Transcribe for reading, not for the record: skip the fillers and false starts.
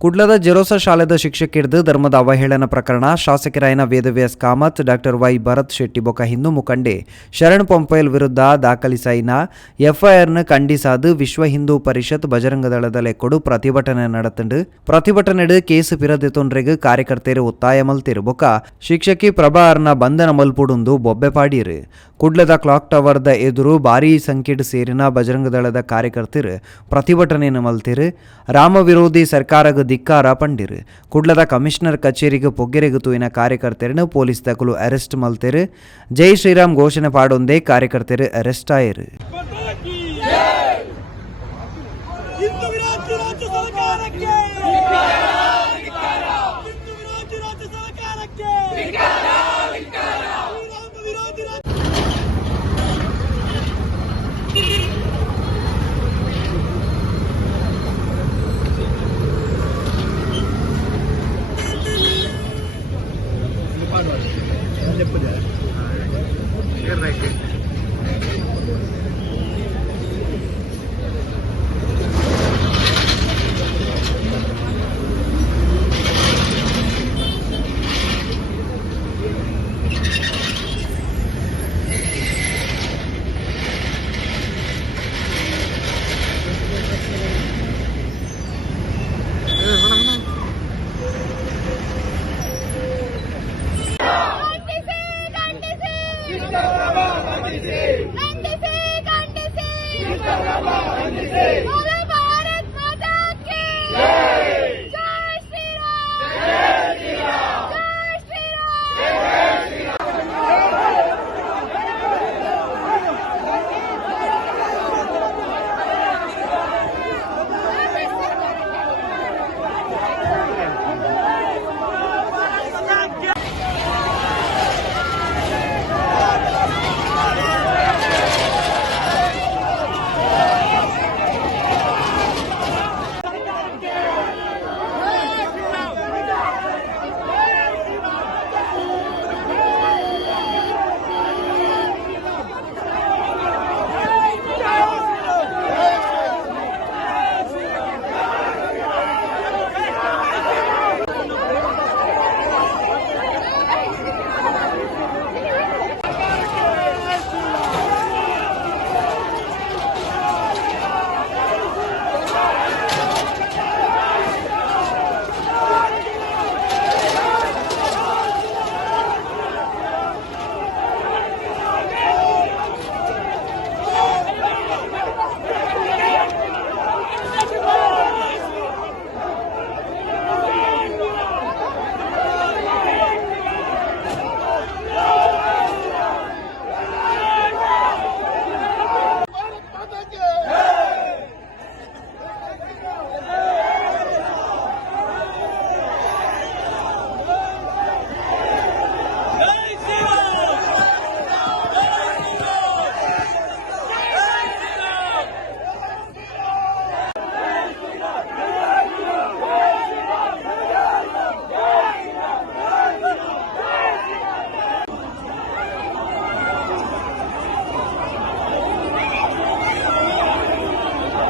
ಕುಡ್ಲದ ಜೆರೋಸಾ ಶಾಲೆದ ಶಿಕ್ಷಕಿರ್ದು ಧರ್ಮದ ಅವಹೇಳನ ಪ್ರಕರಣ ಶಾಸಕರಾಯನ ವೇದವ್ಯಾಸ್ ಕಾಮತ್ ಡಾಕ್ಟರ್ ವೈ ಭರತ್ ಶೆಟ್ಟಿ ಬೊಕ ಹಿಂದೂ ಮುಖಂಡೆ ಶರಣ್ ಪೊಂಪೈಲ್ ವಿರುದ್ಧ ದಾಖಲಿಸಾಯಿನ ಎಫ್ಐಆರ್ನ ಖಂಡಿಸಾದು ವಿಶ್ವ ಹಿಂದೂ ಪರಿಷತ್ ಬಜರಂಗ ದಳದ ಲೆಕ್ಕೊಡು ಪ್ರತಿಭಟನೆ நடத்துண்டு ಪ್ರತಿಭಟನೆಡು ಕೇಸು ಪಿರದೆತೊಂಡ್ರೆಗ್ ಕಾರ್ಯಕರ್ತರು ಒತ್ತಾಯ ಮಲ್ತಿರು ಬೊಕ ಶಿಕ್ಷಕಿ ಪ್ರಭಾರ್ನ ಬಂಧನ ಮಲ್ಪುಡುಂದು ಬೊಬ್ಬೆ ಪಾಡೀರು. ಕುಡ್ಲದ ಕ್ಲಾಕ್ ಟವರ್ದ ಎದುರು ಭಾರೀ ಸಂಖ್ಯೆಡ್ ಸೇರಿನ ಬಜರಂಗ ದಳದ ಕಾರ್ಯಕರ್ತರು ಪ್ರತಿಭಟನೆಯನ್ನು ಮಲ್ತಿರು. ರಾಮ ವಿರೋಧಿ ಸರ್ಕಾರಗ ಧಿಕ್ಕಾರ ಪಂಡಿರು. ಕುಡ್ಲದ ಕಮಿಷನರ್ ಕಚೇರಿಗೆ ಪೊಗ್ಗೆರೆಗೆ ತೂಯಿನ ಕಾರ್ಯಕರ್ತರನ್ನು ಪೊಲೀಸ್ ದಕಲು ಅರೆಸ್ಟ್ ಮಲ್ತಿರು. ಜೈ ಶ್ರೀರಾಮ್ ಘೋಷಣೆ ಪಾಡೊಂದೇ ಕಾರ್ಯಕರ್ತರು ಅರೆಸ್ಟ್ ಆಯಿರು.